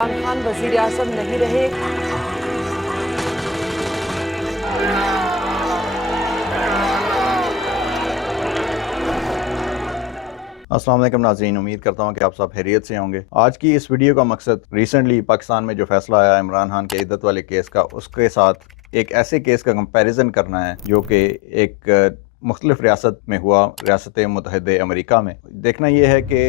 इमरान खान वज़ीर-ए-आज़म नहीं रहे। अस्सलाम वालेकुम नाज़रीन, उम्मीद करता हूँ कि आप सब खैरियत से होंगे। आज की इस वीडियो का मकसद रिसेंटली पाकिस्तान में जो फैसला आया इमरान खान के इद्दत वाले केस का, उसके साथ एक ऐसे केस का कंपैरिजन करना है जो कि एक मुख्तलिफ रियासत में हुआ, रियासत मुत्तहिदा अमेरिका में। देखना यह है कि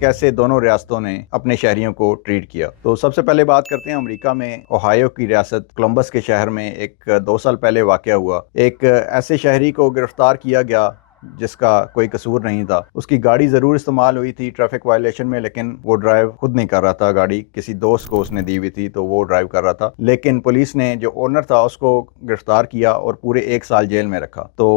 कैसे दोनों रियासतों ने अपने शहरियों को ट्रीट किया। तो सबसे पहले बात करते हैं अमेरिका में ओहायो की रियासत कोलंबस के शहर में एक 2 साल पहले वाक़या हुआ। एक ऐसे शहरी को गिरफ्तार किया गया जिसका कोई कसूर नहीं था। उसकी गाड़ी ज़रूर इस्तेमाल हुई थी ट्रैफिक वायलेशन में, लेकिन वो ड्राइव खुद नहीं कर रहा था, गाड़ी किसी दोस्त को उसने दी हुई थी तो वो ड्राइव कर रहा था। लेकिन पुलिस ने जो ओनर था उसको गिरफ्तार किया और पूरे 1 साल जेल में रखा। तो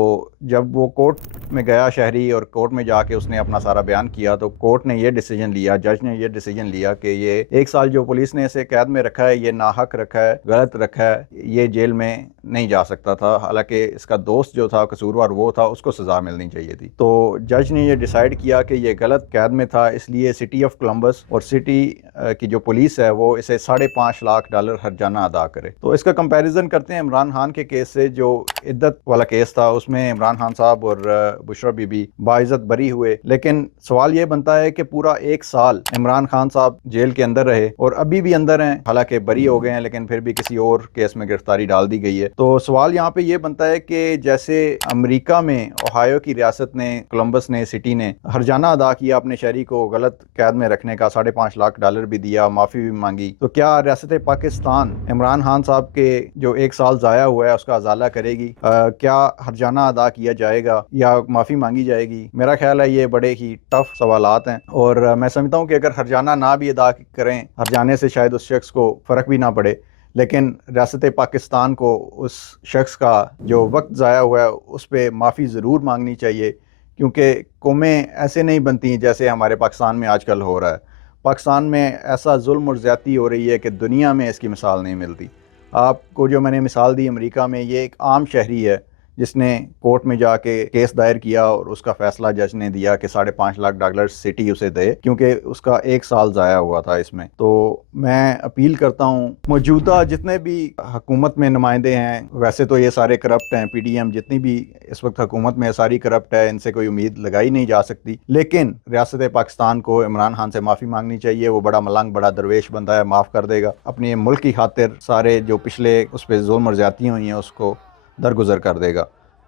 जब वो कोर्ट में गया शहरी और कोर्ट में जाके उसने अपना सारा बयान किया, तो कोर्ट ने ये डिसीजन लिया, जज ने ये डिसीजन लिया कि ये 1 साल जो पुलिस ने इसे कैद में रखा है ये नाहक रखा है, गलत रखा है, ये जेल में नहीं जा सकता था। हालांकि इसका दोस्त जो था कसूरवार वो था, उसको सजा मिलनी चाहिए थी। तो जज ने ये डिसाइड किया कि ये गलत कैद में था, इसलिए सिटी ऑफ कोलंबस और सिटी की जो पुलिस है वो इसे $5.5 लाख हर्जाना अदा करे। तो इसका कंपैरिजन करते हैं इमरान खान के केस से। जो इद्दत वाला केस था उसमें इमरान खान साहब और बुशरा बीबी बाइज्जत बरी हुए, लेकिन सवाल ये बनता है कि पूरा 1 साल इमरान खान साहब जेल के अंदर रहे और अभी भी अंदर हैं, हालांकि बरी हो गए हैं लेकिन फिर भी किसी और केस में गिरफ्तारी डाल दी गई है। तो सवाल यहाँ पे ये बनता है कि जैसे अमेरिका में ओहायो की रियासत ने, कोलंबस ने, सिटी ने हर्जाना अदा किया अपने शहरी को गलत कैद में रखने का, $5.5 लाख भी दिया, माफ़ी भी मांगी, तो क्या रियासत पाकिस्तान इमरान खान साहब के जो 1 साल ज़ाया हुआ है उसका अजाला करेगी? क्या हर्जाना अदा किया जाएगा या माफ़ी मांगी जाएगी? मेरा ख्याल है ये बड़े ही टफ सवालात हैं और मैं समझता हूँ कि अगर हर्जाना ना भी अदा करें, हर्जाने से शायद उस शख्स को फ़र्क भी ना पड़े, लेकिन रियासत पाकिस्तान को उस शख्स का जो वक्त ज़ाया हुआ है उस पर माफ़ी ज़रूर मांगनी चाहिए, क्योंकि कौमें ऐसे नहीं बनती जैसे हमारे पाकिस्तान में आजकल हो रहा है। पाकिस्तान में ऐसा जुल्म और ज़्यादती हो रही है कि दुनिया में इसकी मिसाल नहीं मिलती। आपको जो मैंने मिसाल दी अमेरिका में, ये एक आम शहरी है जिसने कोर्ट में जाके केस दायर किया और उसका फैसला जज ने दिया कि $5.5 लाख सिटी उसे दे, क्योंकि उसका 1 साल ज़ाया हुआ था इसमें। तो मैं अपील करता हूँ मौजूदा जितने भी हुकूमत में नुमाइंदे हैं, वैसे तो ये सारे करप्ट हैं, PDM जितनी भी इस वक्त हुकूमत में सारी करप्ट है, इनसे कोई उम्मीद लगाई नहीं जा सकती। लेकिन रियासत पाकिस्तान को इमरान खान से माफ़ी मांगनी चाहिए। वो बड़ा मलंग, बड़ा दरवेश बंदा है, माफ़ कर देगा। अपने मुल्क की खातिर सारे जो पिछले उस पर जुल्म और ज़्यादतियाँ हुई हैं उसको दरगुजर कर देगा।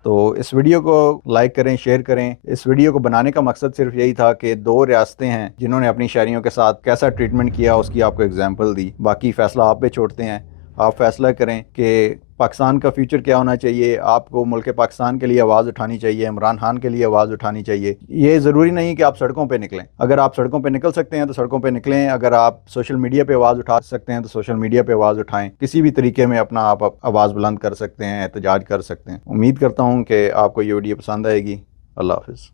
तो इस वीडियो को लाइक करें, शेयर करें। इस वीडियो को बनाने का मकसद सिर्फ यही था कि 2 रियासतें हैं जिन्होंने अपनी शहरियों के साथ कैसा ट्रीटमेंट किया उसकी आपको एग्जांपल दी। बाकी फ़ैसला आप पे छोड़ते हैं, आप फैसला करें कि पाकिस्तान का फ्यूचर क्या होना चाहिए। आपको मुल्क पाकिस्तान के लिए आवाज़ उठानी चाहिए, इमरान खान के लिए आवाज़ उठानी चाहिए। ये ज़रूरी नहीं कि आप सड़कों पे निकलें। अगर आप सड़कों पे निकल सकते हैं तो सड़कों पे निकलें। अगर आप सोशल मीडिया पे आवाज़ उठा सकते हैं तो सोशल मीडिया पे आवाज़ उठाएं। किसी भी तरीके में अपना आप आवाज़ बुलंद कर सकते हैं, एहतजाज कर सकते हैं। उम्मीद करता हूँ कि आपको ये वीडियो पसंद आएगी। अल्लाह हाफ़िज़।